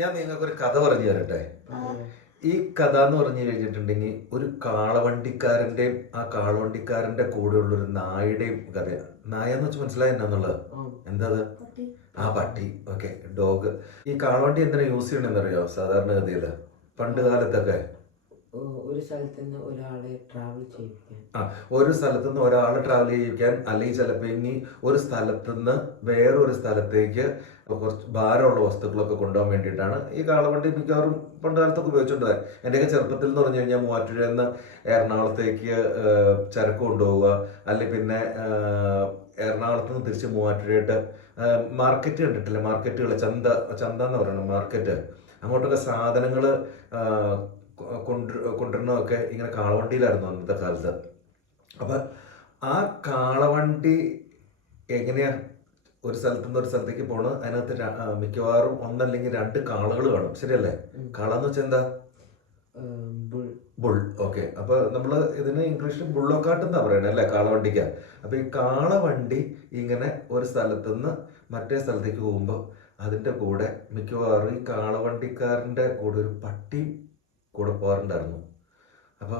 ഞാൻ നിങ്ങൾക്കൊരു കഥ പറഞ്ഞു തരട്ടെ. ഈ കഥ എന്ന് പറഞ്ഞു കഴിഞ്ഞിട്ടുണ്ടെങ്കിൽ ഒരു കാളവണ്ടിക്കാരൻ്റെയും ആ കാളവണ്ടിക്കാരൻ്റെ കൂടെയുള്ളൊരു നായയുടെയും കഥയാണ്. നായ എന്ന് വെച്ചാൽ മനസ്സിലായി എന്നാന്നുള്ളത്? എന്താ അത്? ആ പട്ടി. Okay, dog. ഈ കാളവണ്ടി എന്തിനാ യൂസ് ചെയ്യണമെന്നറിയോ? സാധാരണഗതിയിൽ പണ്ട് കാലത്തൊക്കെ ഒരു സ്ഥലത്ത് നിന്ന് ഒരാളെ ട്രാവൽ ചെയ്യിപ്പിക്കാൻ. ഒരു സ്ഥലത്തു നിന്ന് ഒരാളെ ട്രാവൽ ചെയ്യിക്കാൻ, അല്ലെങ്കിൽ ചിലപ്പോൾ ഇനി ഒരു സ്ഥലത്തു നിന്ന് വേറൊരു സ്ഥലത്തേക്ക് കുറച്ച് ഭാരമുള്ള വസ്തുക്കളൊക്കെ കൊണ്ടുപോകാൻ വേണ്ടിയിട്ടാണ് ഈ കാളവണ്ടി മിക്കവാറും പണ്ട് കാലത്തൊക്കെ ഉപയോഗിച്ചിട്ടുള്ളത്. എൻ്റെയൊക്കെ ചെറുപ്പത്തിൽ എന്ന് പറഞ്ഞു കഴിഞ്ഞാൽ മൂവാറ്റുപുഴയിൽ നിന്ന് എറണാകുളത്തേക്ക് ചരക്ക് കൊണ്ടുപോവുക, അല്ലെങ്കിൽ പിന്നെ എറണാകുളത്ത് നിന്ന് തിരിച്ച് മൂവാറ്റുപുഴയായിട്ട് മാർക്കറ്റ് കണ്ടിട്ടില്ല, മാർക്കറ്റുകൾ, ചന്ത ചന്ത എന്ന് പറയുന്നത് മാർക്കറ്റ്, അങ്ങോട്ടൊക്കെ സാധനങ്ങൾ കൊണ്ടുവരുന്നതൊക്കെ ഇങ്ങനെ കാളവണ്ടിയിലായിരുന്നു അന്നത്തെ കാലത്ത്. അപ്പം ആ കാളവണ്ടി എങ്ങനെയാ ഒരു സ്ഥലത്തു നിന്ന് ഒരു സ്ഥലത്തേക്ക് പോകണം? അതിനകത്ത് മിക്കവാറും ഒന്നല്ലെങ്കിൽ രണ്ട് കാളകൾ കാണും, ശരിയല്ലേ? കാള എന്ന് വെച്ചാൽ എന്താ? ബുൾ. ഓക്കെ, അപ്പോൾ നമ്മൾ ഇതിന് ഇംഗ്ലീഷിൽ ബുള്ളോക്കാട്ട് എന്നാ പറയണേ അല്ലേ കാളവണ്ടിക്ക്? അപ്പോൾ ഈ കാളവണ്ടി ഇങ്ങനെ ഒരു സ്ഥലത്തു നിന്ന് മറ്റേ സ്ഥലത്തേക്ക് പോകുമ്പോൾ അതിൻ്റെ കൂടെ മിക്കവാറും ഈ കാളവണ്ടിക്കാരൻ്റെ കൂടെ ഒരു പട്ടി കൂടെ പോകാറുണ്ടായിരുന്നു. അപ്പോൾ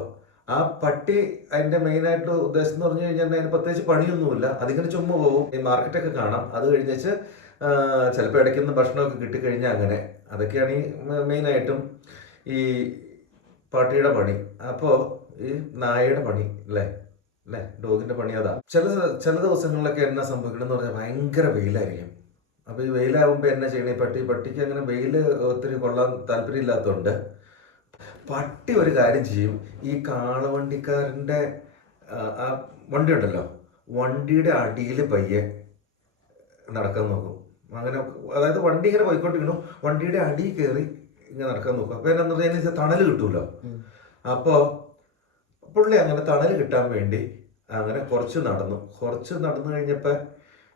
ആ പട്ടി അതിൻ്റെ മെയിനായിട്ട് ഉദ്ദേശം എന്ന് പറഞ്ഞു കഴിഞ്ഞാൽ അതിന് പ്രത്യേകിച്ച് പണിയൊന്നുമില്ല, അതിങ്ങനെ ചുമ്മാ പോകും, ഈ മാർക്കറ്റൊക്കെ കാണാം, അത് കഴിഞ്ഞേച്ച് ചിലപ്പോൾ ഇടയ്ക്കുന്ന ഭക്ഷണമൊക്കെ കിട്ടിക്കഴിഞ്ഞാൽ അങ്ങനെ, അതൊക്കെയാണ് ഈ മെയിനായിട്ടും ഈ പട്ടിയുടെ പണി. അപ്പോൾ ഈ നായയുടെ പണി അല്ലേ ഡോഗിൻ്റെ പണി അതാ. ചില ദിവസങ്ങളിലൊക്കെ എന്നാ സംഭവിക്കണമെന്ന് പറഞ്ഞാൽ ഭയങ്കര വെയിലായിരിക്കും. അപ്പോൾ ഈ വെയിലാകുമ്പോൾ എന്നാ ചെയ്യണേ? പട്ടിക്ക് അങ്ങനെ വെയിൽ ഒത്തിരി കൊള്ളാൻ താല്പര്യമില്ലാത്തതുകൊണ്ട് പട്ടി ഒരു കാര്യം ചെയ്യും, ഈ കാളവണ്ടിക്കാരൻ്റെ ആ വണ്ടി ഉണ്ടല്ലോ, വണ്ടിയുടെ അടിയിൽ പയ്യെ നടക്കാൻ നോക്കും. അങ്ങനെ, അതായത് വണ്ടി ഇങ്ങനെ പോയിക്കൊണ്ടിരിക്കണം, വണ്ടിയുടെ അടിയിൽ കയറി ഇങ്ങനെ നടക്കാൻ നോക്കും. അപ്പോൾ എന്നാന്ന് പറഞ്ഞാൽ തണൽ കിട്ടുമല്ലോ. അപ്പോൾ പുള്ളി അങ്ങനെ തണൽ കിട്ടാൻ വേണ്ടി അങ്ങനെ കുറച്ച് നടന്നു കഴിഞ്ഞപ്പോൾ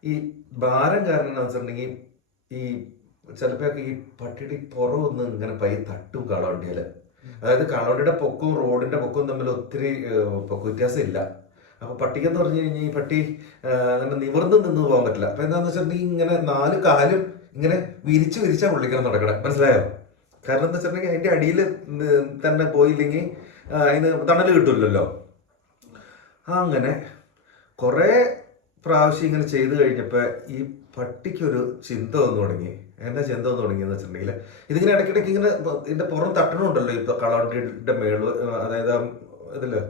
ഈ ഭാരം കാരണം എന്താണെന്ന് വെച്ചിട്ടുണ്ടെങ്കിൽ ഈ ചിലപ്പോഴൊക്കെ ഈ പട്ടിയുടെ പുറമൊന്ന് ഇങ്ങനെ തട്ടും കാളവണ്ടിയിൽ. അതായത് കാളവണ്ടിയുടെ പൊക്കവും റോഡിന്റെ പൊക്കവും തമ്മിൽ ഒത്തിരി പൊക്ക വ്യത്യാസം ഇല്ല. അപ്പൊ പട്ടിക്കെന്ന് പറഞ്ഞു കഴിഞ്ഞാൽ ഈ പട്ടി അങ്ങനെ നിവർന്ന് നിന്ന് പോകാൻ പറ്റില്ല. അപ്പൊ എന്താന്ന് വെച്ചിട്ടുണ്ടെങ്കിൽ ഇങ്ങനെ നാല് കാലും ഇങ്ങനെ വിരിച്ചാ പുള്ളിക്കണം നടക്കണേ, മനസ്സിലായോ? കാരണം എന്താ വെച്ചിട്ടുണ്ടെങ്കിൽ അതിന്റെ അടിയിൽ തന്നെ പോയില്ലെങ്കിൽ അതിന് തണല് കിട്ടില്ലല്ലോ. അങ്ങനെ കുറെ പ്രാവശ്യം ഇങ്ങനെ ചെയ്തു കഴിഞ്ഞപ്പോൾ ഈ പട്ടിക്കൊരു ചിന്ത വന്നു തുടങ്ങി. എന്നാ ചിന്ത വന്നു തുടങ്ങിയെന്ന് വെച്ചിട്ടുണ്ടെങ്കിൽ, ഇതിങ്ങനെ ഇടയ്ക്കിടയ്ക്ക് ഇങ്ങനെ ഇതിന്റെ പുറം തട്ടണമുണ്ടല്ലോ ഇപ്പൊ കാളവണ്ടിയുടെ മേള്, അതായത് ഇതില്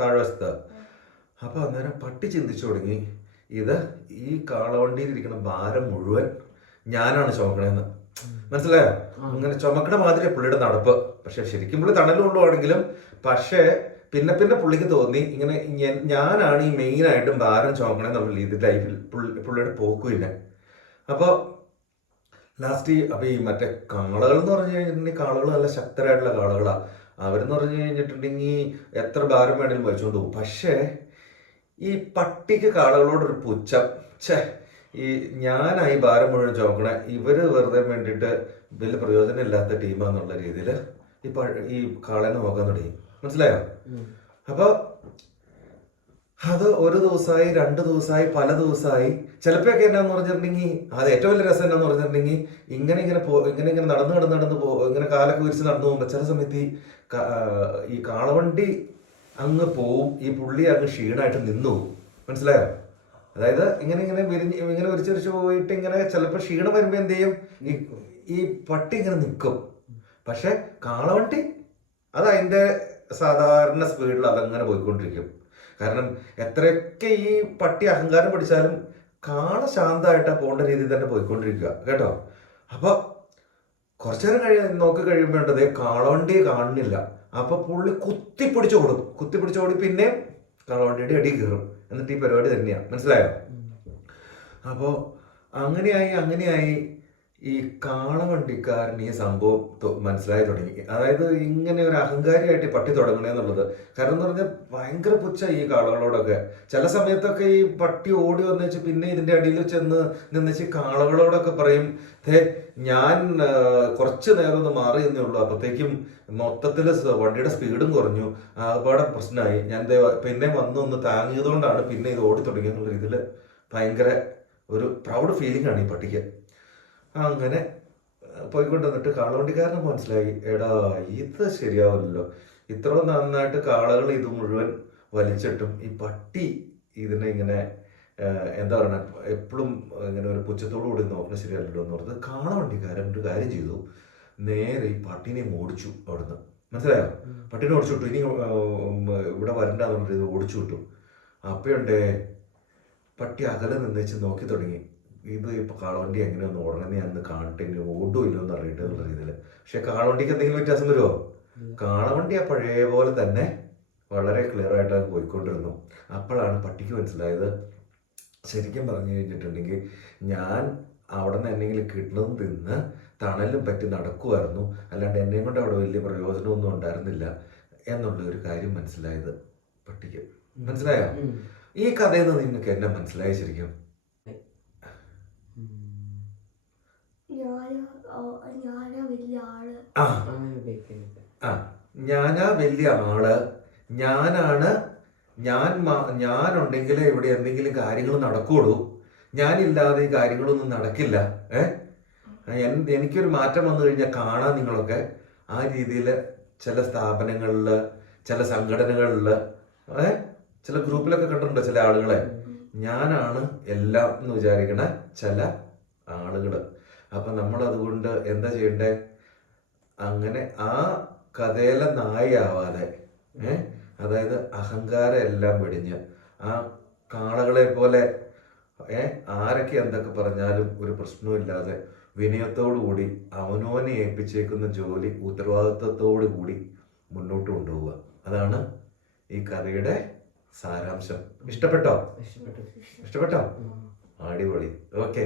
താഴ്വശത്ത്. അപ്പൊ അന്നേരം പട്ടി ചിന്തിച്ചു തുടങ്ങി, ഇത് ഈ കാളവണ്ടിയിൽ ഇരിക്കുന്ന ഭാരം മുഴുവൻ ഞാനാണ് ചുമക്കണേന്ന്. മനസ്സിലായോ? ഇങ്ങനെ ചുമക്കണ മാതിരി പുള്ളിയുടെ നടപ്പ്. പക്ഷെ ശരിക്കും പുള്ളി തണൽ കൊള്ളുവാണെങ്കിലും, പക്ഷേ പിന്നെ പുള്ളിക്ക് തോന്നി ഇങ്ങനെ ഞാനാണ് ഈ മെയിനായിട്ടും ഭാരം ചുമക്കണെന്നുള്ള രീതിയിൽ ലൈഫിൽ പുള്ളിയുടെ പോക്കുമില്ല. അപ്പോൾ ലാസ്റ്റ് അപ്പോൾ ഈ മറ്റേ കാളകൾ എന്ന് പറഞ്ഞു കഴിഞ്ഞിട്ടുണ്ടെങ്കിൽ കാളകൾ നല്ല ശക്തരായിട്ടുള്ള കാളകളാണ്. അവരെന്ന് പറഞ്ഞു കഴിഞ്ഞിട്ടുണ്ടെങ്കിൽ എത്ര ഭാരം വേണമെങ്കിലും വഹിച്ചുകൊണ്ട് പോകും. പക്ഷേ ഈ പട്ടിക്ക് കാളകളോടൊരു പുച്ഛം, ഈ ഞാനായി ഭാരം മുഴുവൻ ചുമക്കണേ, ഇവര് വെറുതെ വേണ്ടിയിട്ട് വലിയ പ്രയോജനം ഇല്ലാത്ത ടീമാന്നുള്ള രീതിയിൽ ഈ കാളനെ നോക്കാൻ തുടങ്ങി. മനസ്സിലായോ? അപ്പൊ അത് ഒരു ദിവസമായി, 2 ദിവസമായി, പല ദിവസമായി. ചിലപ്പോഴൊക്കെ എന്നാന്ന് പറഞ്ഞിട്ടുണ്ടെങ്കിൽ അത് ഏറ്റവും വലിയ രസം എന്നാന്ന് പറഞ്ഞിട്ടുണ്ടെങ്കിൽ ഇങ്ങനെ നടന്ന് ഇങ്ങനെ കാലൊക്കെ വിരിച്ച് നടന്നു പോകുമ്പോൾ ചില സമയത്ത് ഈ കാളവണ്ടി അങ്ങ് പോവും, ഈ പുള്ളി അങ്ങ് ക്ഷീണമായിട്ട് നിന്നു പോകും. മനസ്സിലായോ? അതായത് ഇങ്ങനെ വിരിച്ച് പോയിട്ട് ഇങ്ങനെ ചിലപ്പോൾ ക്ഷീണം വരുമ്പോൾ എന്ത് ചെയ്യും, ഈ പട്ടി ഇങ്ങനെ നിൽക്കും. പക്ഷെ കാളവണ്ടി അത് അതിന്റെ സാധാരണ സ്പീഡിൽ അതങ്ങനെ പോയിക്കൊണ്ടിരിക്കും. കാരണം എത്രയൊക്കെ ഈ പട്ടി അഹങ്കാരം പിടിച്ചാലും കാള ശാന്തമായിട്ട് പോകേണ്ട രീതിയിൽ തന്നെ പോയിക്കൊണ്ടിരിക്കുക, കേട്ടോ. അപ്പൊ കുറച്ചു നേരം നോക്കി കഴിയുമ്പോണ്ടതേ കാളവണ്ടിയെ കാണുന്നില്ല. അപ്പൊ പുള്ളി കുത്തിപ്പിടിച്ചോടി പിന്നെ കാളവണ്ടിയുടെ അടി കയറും. എന്നിട്ട് ഈ പരിപാടി തന്നെയാണ്. മനസ്സിലായോ? അപ്പോൾ അങ്ങനെയായി ഈ കാളവണ്ടിക്കാരൻ ഈ സംഭവം മനസ്സിലായി തുടങ്ങി. അതായത് ഇങ്ങനെ ഒരു അഹങ്കാരിയായിട്ട് പട്ടി തുടങ്ങണേന്നുള്ളത്. കാരണം എന്ന് പറഞ്ഞാൽ ഭയങ്കര പുച്ഛ ഈ കാളകളോടൊക്കെ. ചില സമയത്തൊക്കെ ഈ പട്ടി ഓടി വന്നേച്ച് പിന്നെ ഇതിന്റെ അടിയിൽ ചെന്ന് നിന്നേച്ച് കാളകളോടൊക്കെ പറയും, ഞാൻ കുറച്ച് നേരം ഒന്ന് മാറി എന്നേ ഉള്ളൂ, അപ്പോഴത്തേക്കും മൊത്തത്തിൽ വണ്ടിയുടെ സ്പീഡും കുറഞ്ഞു, ആകപ്പാടെ പ്രശ്നമായി, ഞാൻ പിന്നെ വന്നൊന്ന് താങ്ങിയതുകൊണ്ടാണ് പിന്നെ ഇത് ഓടി തുടങ്ങിയെന്നുള്ള രീതിയിൽ ഭയങ്കര ഒരു പ്രൗഡ് ഫീലിംഗ് ആണ് ഈ പട്ടിക്ക്. അങ്ങനെ പോയിക്കൊണ്ട് വന്നിട്ട് കാളവണ്ടിക്കാരന് മനസ്സിലായി, എടാ ഇത് ശരിയാവില്ലല്ലോ, ഇത്ര നന്നായിട്ട് കാളകൾ ഇത് മുഴുവൻ വലിച്ചിട്ടും ഈ പട്ടി ഇതിനെ ഇങ്ങനെ എന്താ പറയുക, എപ്പോഴും ഇങ്ങനെ ഒരു പുച്ഛത്തോടു കൂടി നോക്കുന്നത് ശരിയല്ലല്ലോ എന്ന് പറഞ്ഞത് കാളവണ്ടിക്കാരൻ ഒരു കാര്യം ചെയ്തു, നേരെ ഈ പട്ടീനെ ഓടിച്ചു അവിടുന്ന്. മനസ്സിലായോ? പട്ടീനെ ഓടിച്ചു വിട്ടു. ഇനി ഇവിടെ വരണ്ടെന്ന് ഇത് ഓടിച്ചു വിട്ടു. അപ്പയുണ്ടേ പട്ടി അകലെ നിന്നേച്ച് നോക്കി തുടങ്ങി, ഇത് ഇപ്പോൾ കാളവണ്ടി എങ്ങനെയൊന്ന് ഓടണമെന്ന് ഞാൻ ഒന്ന് കാണട്ടെ, ഇനി ഓടും ഇല്ലെന്ന് അറിയട്ടെ എന്നുള്ള രീതിയിൽ. പക്ഷെ കാളവണ്ടിക്ക് എന്തെങ്കിലും വ്യത്യാസം വരുമോ? കാളവണ്ടി ആ പഴയ പോലെ തന്നെ വളരെ ക്ലിയർ ആയിട്ട് അത് പോയിക്കൊണ്ടിരുന്നു. അപ്പോഴാണ് പട്ടിക്ക് മനസ്സിലായത്, ശരിക്കും പറഞ്ഞു കഴിഞ്ഞിട്ടുണ്ടെങ്കിൽ ഞാൻ അവിടെ നിന്ന് എന്തെങ്കിലും കിട്ടണമെന്ന് തിന്ന് തണലും പറ്റി നടക്കുമായിരുന്നു, അല്ലാണ്ട് എന്നെയും കൊണ്ട് അവിടെ വലിയ പ്രയോജനമൊന്നും ഉണ്ടായിരുന്നില്ല എന്നുള്ള ഒരു കാര്യം മനസ്സിലായത് പട്ടിക്ക്. മനസ്സിലായോ? ഈ കഥയിൽ നിന്ന് നിങ്ങൾക്ക് എന്നെ മനസ്സിലായി ശരിക്കും? ആ ആ ഞാനാ വലിയ ആള്, ഞാനുണ്ടെങ്കിലേ ഇവിടെ എന്തെങ്കിലും കാര്യങ്ങൾ നടക്കുള്ളൂ, ഞാനില്ലാതെ ഈ കാര്യങ്ങളൊന്നും നടക്കില്ല. എനിക്കൊരു മാറ്റം വന്നു കഴിഞ്ഞാൽ കാണാൻ നിങ്ങളൊക്കെ ആ രീതിയിൽ ചില സ്ഥാപനങ്ങളിൽ, ചില സംഘടനകളിൽ, ചില ഗ്രൂപ്പിലൊക്കെ കണ്ടിട്ടുണ്ടോ ചില ആളുകളെ, ഞാനാണ് എല്ലാം എന്ന് വിചാരിക്കണ ചില ആളുകൾ. അപ്പം നമ്മൾ അതുകൊണ്ട് എന്താ ചെയ്യണ്ടേ, അങ്ങനെ ആ കഥയിലെ നായയാവാതെ, അതായത് അഹങ്കാരം എല്ലാം വെടിഞ്ഞ് ആ കാളകളെ പോലെ ആരൊക്കെ എന്തൊക്കെ പറഞ്ഞാലും ഒരു പ്രശ്നവുമില്ലാതെ വിനയത്തോടു കൂടി അവനവനെ ഏൽപ്പിച്ചേക്കുന്ന ജോലി ഉത്തരവാദിത്വത്തോടു കൂടി മുന്നോട്ട് കൊണ്ടുപോവുക. അതാണ് ഈ കഥയുടെ സാരാംശം. ഇഷ്ടപ്പെട്ടോ? അടിപൊളി. ഓക്കെ.